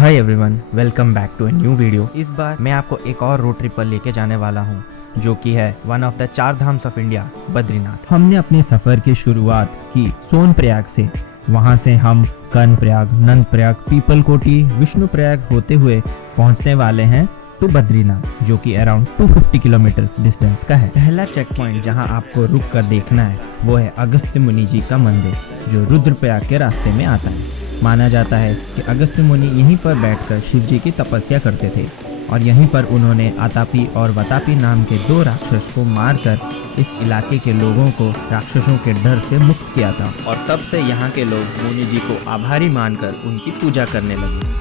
Hi everyone, welcome back to a new video. इस बार मैं आपको एक और रोड ट्रिप पर लेके जाने वाला हूँ, जो कि है one of the 4 dhams of India, Badrinath. हमने अपने सफर की शुरुआत की सोनप्रयाग से। वहाँ से हम कर्णप्रयाग, नंदप्रयाग, पीपलकोटी, विष्णुप्रयाग होते हुए पहुँचने वाले हैं टू बद्रीनाथ, जो कि अराउंड 250 किलोमीटर डिस्टेंस का है। पहला चेक पॉइंट जहाँ आपको रुक कर देखना है वो है अगस्त्य मुनि जी का मंदिर, जो रुद्रप्रयाग के रास्ते में आता है। माना जाता है कि अगस्त्य मुनि यहीं पर बैठकर शिव जी की तपस्या करते थे और यहीं पर उन्होंने आतापी और वतापी नाम के 2 राक्षस को मारकर इस इलाके के लोगों को राक्षसों के डर से मुक्त किया था। और तब से यहाँ के लोग मुनि जी को आभारी मानकर उनकी पूजा करने लगे।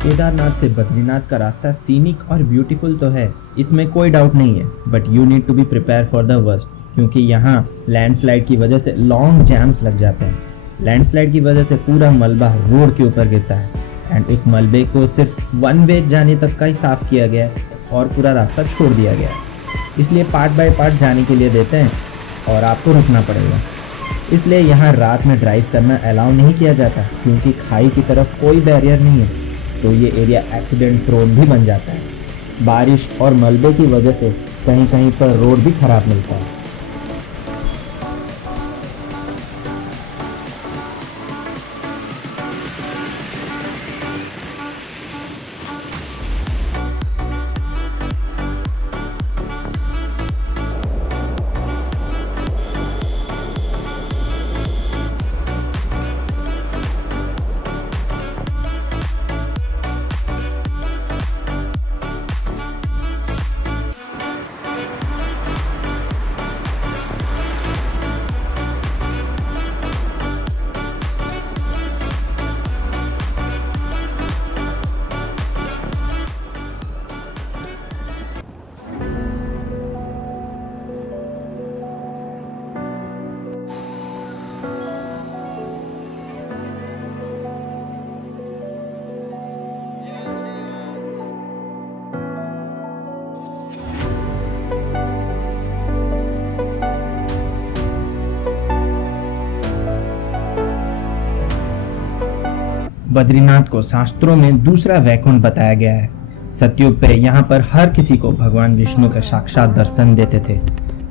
केदारनाथ से बद्रीनाथ का रास्ता सीनिक और ब्यूटीफुल तो है, इसमें कोई डाउट नहीं है, but you need to be prepare for the worst, क्योंकि यहाँ लैंडस्लाइड की वजह से लॉन्ग जैम्स लग जाते हैं। लैंडस्लाइड की वजह से पूरा मलबा रोड के ऊपर गिरता है एंड उस मलबे को सिर्फ 1 वे जाने तक का ही साफ किया गया है और पूरा रास्ता छोड़ दिया गया है। इसलिए पार्ट बाय पार्ट जाने के लिए देते हैं और आपको रुकना पड़ेगा। इसलिए यहाँ रात में ड्राइव करना अलाउ नहीं किया जाता, क्योंकि खाई की तरफ कोई बैरियर नहीं है, तो ये एरिया एक्सीडेंट प्रोन भी बन जाता है। बारिश और मलबे की वजह से कहीं कहीं पर रोड भी खराब मिलता है। बद्रीनाथ को शास्त्रों में दूसरा वैकुंठ बताया गया है। सतयुग पे यहाँ पर हर किसी को भगवान विष्णु का साक्षात दर्शन देते थे।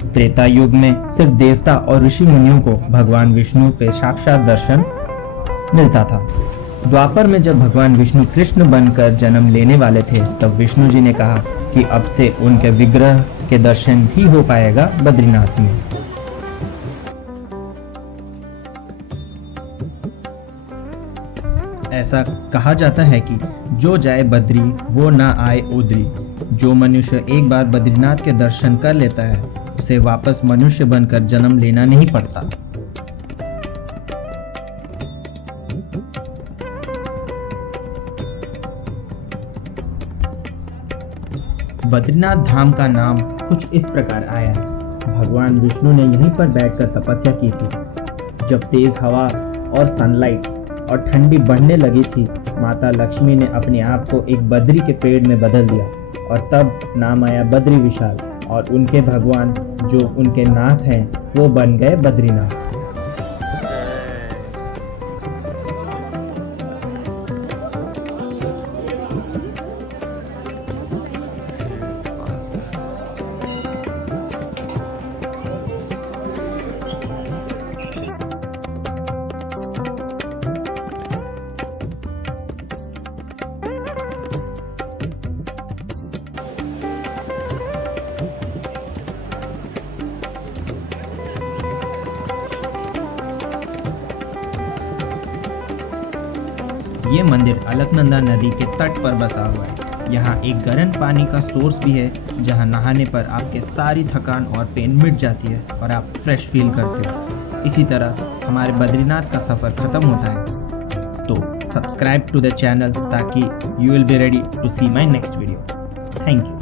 त्रेता युग में सिर्फ देवता और ऋषि मुनियों को भगवान विष्णु के साक्षात दर्शन मिलता था। द्वापर में जब भगवान विष्णु कृष्ण बनकर जन्म लेने वाले थे, तब विष्णु जी ने कहा कि अब से उनके विग्रह के दर्शन ही हो पाएगा बद्रीनाथ में। ऐसा कहा जाता है कि जो जाए बद्री वो ना आए उद्री। जो मनुष्य एक बार बद्रीनाथ के दर्शन कर लेता है, उसे वापस मनुष्य बनकर जन्म लेना नहीं पड़ता। बद्रीनाथ धाम का नाम कुछ इस प्रकार आया। भगवान विष्णु ने यहीं पर बैठकर तपस्या की थी। जब तेज हवा और सनलाइट और ठंडी बढ़ने लगी थी, माता लक्ष्मी ने अपने आप को एक बद्री के पेड़ में बदल दिया और तब नाम आया बद्री विशाल, और उनके भगवान जो उनके नाथ हैं वो बन गए बद्रीनाथ। ये मंदिर अलकनंदा नदी के तट पर बसा हुआ है। यहाँ एक गर्म पानी का सोर्स भी है, जहाँ नहाने पर आपके सारी थकान और पेन मिट जाती है और आप फ्रेश फील करते हो। इसी तरह हमारे बद्रीनाथ का सफ़र ख़त्म होता है। तो सब्सक्राइब टू द चैनल ताकि you will be ready to see my next video. Thank you.